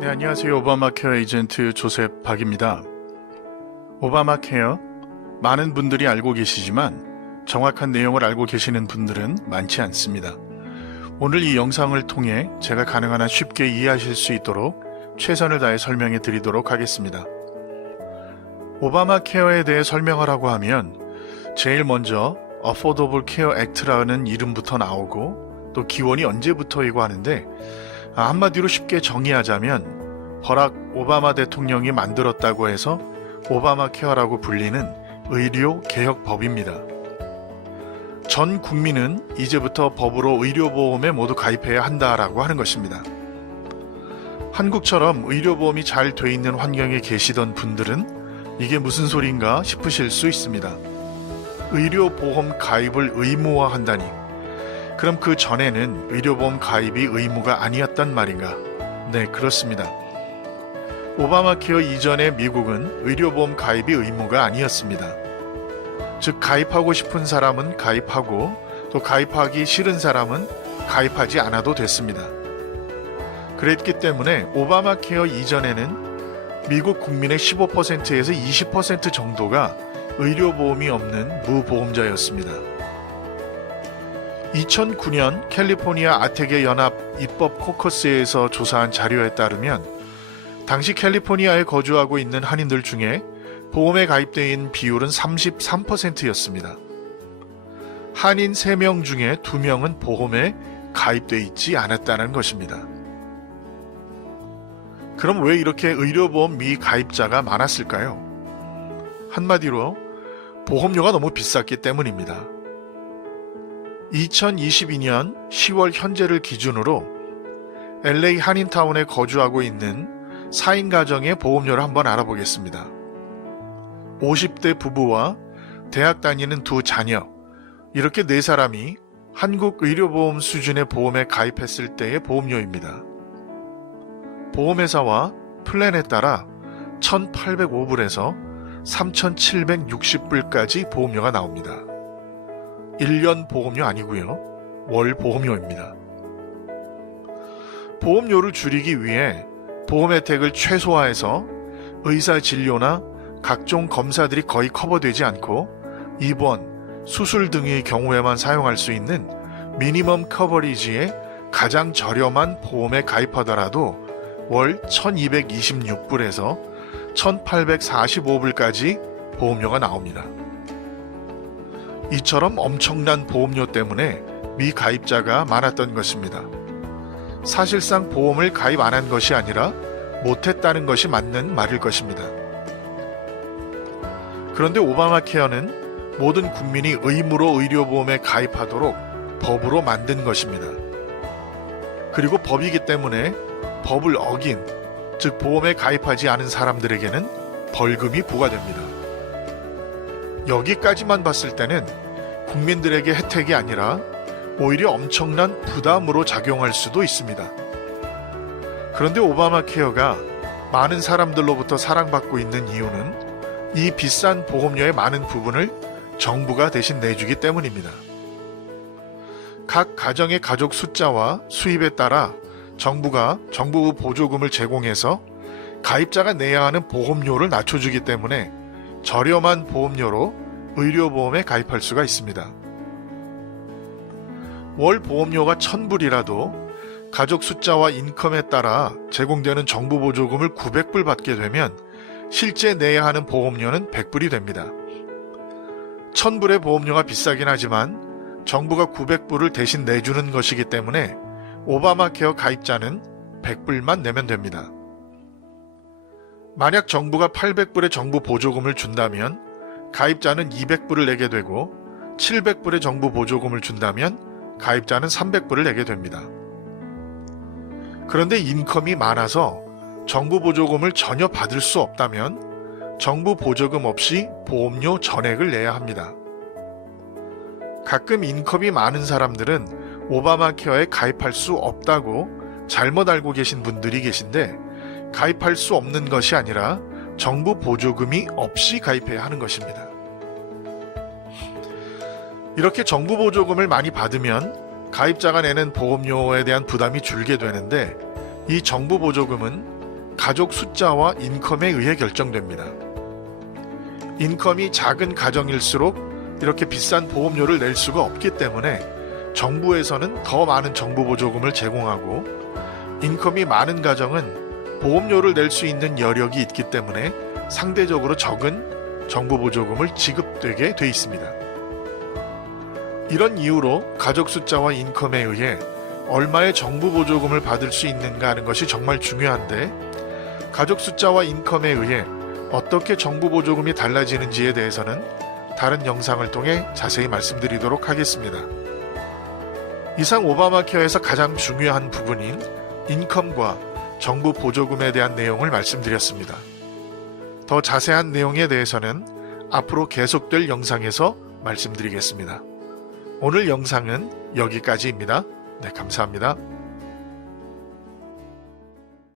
네, 안녕하세요. 오바마 케어 에이전트 조셉 박입니다. 오바마 케어, 많은 분들이 알고 계시지만 정확한 내용을 알고 계시는 분들은 많지 않습니다. 오늘 이 영상을 통해 제가 가능한 한 쉽게 이해하실 수 있도록 최선을 다해 설명해 드리도록 하겠습니다. 오바마 케어에 대해 설명을 하고 하면 제일 먼저 Affordable Care Act라는 이름부터 나오고 또 기원이 언제부터이고 하는데, 한마디로 쉽게 정의하자면 버락 오바마 대통령이 만들었다고 해서 오바마 케어라고 불리는 의료 개혁법입니다. 전 국민은 이제부터 법으로 의료보험에 모두 가입해야 한다라고 하는 것입니다. 한국처럼 의료보험이 잘 돼 있는 환경에 계시던 분들은 이게 무슨 소린가 싶으실 수 있습니다. 의료보험 가입을 의무화한다니, 그럼 그 전에는 의료보험 가입이 의무가 아니었단 말인가? 네, 그렇습니다. 오바마 케어 이전의 미국은 의료보험 가입이 의무가 아니었습니다. 즉, 가입하고 싶은 사람은 가입하고 또 가입하기 싫은 사람은 가입하지 않아도 됐습니다. 그랬기 때문에 오바마 케어 이전에는 미국 국민의 15%에서 20% 정도가 의료보험이 없는 무보험자였습니다. 2009년 캘리포니아 아태계 연합 입법 코커스에서 조사한 자료에 따르면 당시 캘리포니아에 거주하고 있는 한인들 중에 보험에 가입되어 있는 비율은 33%였습니다. 한인 3명 중에 2명은 보험에 가입되어 있지 않았다는 것입니다. 그럼 왜 이렇게 의료보험 미가입자가 많았을까요? 한마디로 보험료가 너무 비쌌기 때문입니다. 2022년 10월 현재를 기준으로 LA 한인타운에 거주하고 있는 4인 가정의 보험료를 한번 알아보겠습니다. 50대 부부와 대학 다니는 2 자녀, 이렇게 4사람이 한국 의료보험 수준의 보험에 가입했을 때의 보험료입니다. 보험회사와 플랜에 따라 1,805불에서 3,760불까지 보험료가 나옵니다. 1년 보험료 아니고요. 월 보험료입니다. 보험료를 줄이기 위해 보험 혜택을 최소화해서 의사 진료나 각종 검사들이 거의 커버되지 않고 입원, 수술 등의 경우에만 사용할 수 있는 미니멈 커버리지의 가장 저렴한 보험에 가입하더라도 월 1,226불에서 1,845불까지 보험료가 나옵니다. 이처럼 엄청난 보험료 때문에 미가입자가 많았던 것입니다. 사실상 보험을 가입 안 한 것이 아니라 못했다는 것이 맞는 말일 것입니다. 그런데 오바마 케어는 모든 국민이 의무로 의료보험에 가입하도록 법으로 만든 것입니다. 그리고 법이기 때문에 법을 어긴, 즉 보험에 가입하지 않은 사람들에게는 벌금이 부과됩니다. 여기까지만 봤을 때는 국민들에게 혜택이 아니라 오히려 엄청난 부담으로 작용할 수도 있습니다. 그런데 오바마 케어가 많은 사람들로부터 사랑받고 있는 이유는 이 비싼 보험료의 많은 부분을 정부가 대신 내주기 때문입니다. 각 가정의 가족 숫자와 수입에 따라 정부가 정부 보조금을 제공해서 가입자가 내야 하는 보험료를 낮춰주기 때문에 저렴한 보험료로 의료보험에 가입할 수가 있습니다. 월 보험료가 1,000불이라도 가족 숫자와 인컴에 따라 제공되는 정부 보조금을 900불 받게 되면 실제 내야 하는 보험료는 100불이 됩니다. 1,000불의 보험료가 비싸긴 하지만 정부가 900불을 대신 내주는 것이기 때문에 오바마 케어 가입자는 100불만 내면 됩니다. 만약 정부가 800불의 정부 보조금을 준다면 가입자는 200불을 내게 되고 700불의 정부 보조금을 준다면 가입자는 300불을 내게 됩니다. 그런데 인컴이 많아서 정부 보조금을 전혀 받을 수 없다면 정부 보조금 없이 보험료 전액을 내야 합니다. 가끔 인컴이 많은 사람들은 오바마 케어에 가입할 수 없다고 잘못 알고 계신 분들이 계신데, 가입할 수 없는 것이 아니라 정부 보조금이 없이 가입해야 하는 것입니다. 이렇게 정부 보조금을 많이 받으면 가입자가 내는 보험료에 대한 부담이 줄게 되는데 이 정부 보조금은 가족 숫자와 인컴에 의해 결정됩니다. 인컴이 작은 가정일수록 이렇게 비싼 보험료를 낼 수가 없기 때문에 정부에서는 더 많은 정부 보조금을 제공하고 인컴이 많은 가정은 보험료를 낼 수 있는 여력이 있기 때문에 상대적으로 적은 정부 보조금을 지급되게 돼 있습니다. 이런 이유로 가족 숫자와 인컴에 의해 얼마의 정부 보조금을 받을 수 있는가 하는 것이 정말 중요한데 가족 숫자와 인컴에 의해 어떻게 정부 보조금이 달라지는지에 대해서는 다른 영상을 통해 자세히 말씀드리도록 하겠습니다. 이상 오바마 케어에서 가장 중요한 부분인 인컴과 정부 보조금에 대한 내용을 말씀드렸습니다. 더 자세한 내용에 대해서는 앞으로 계속될 영상에서 말씀드리겠습니다. 오늘 영상은 여기까지입니다. 네, 감사합니다.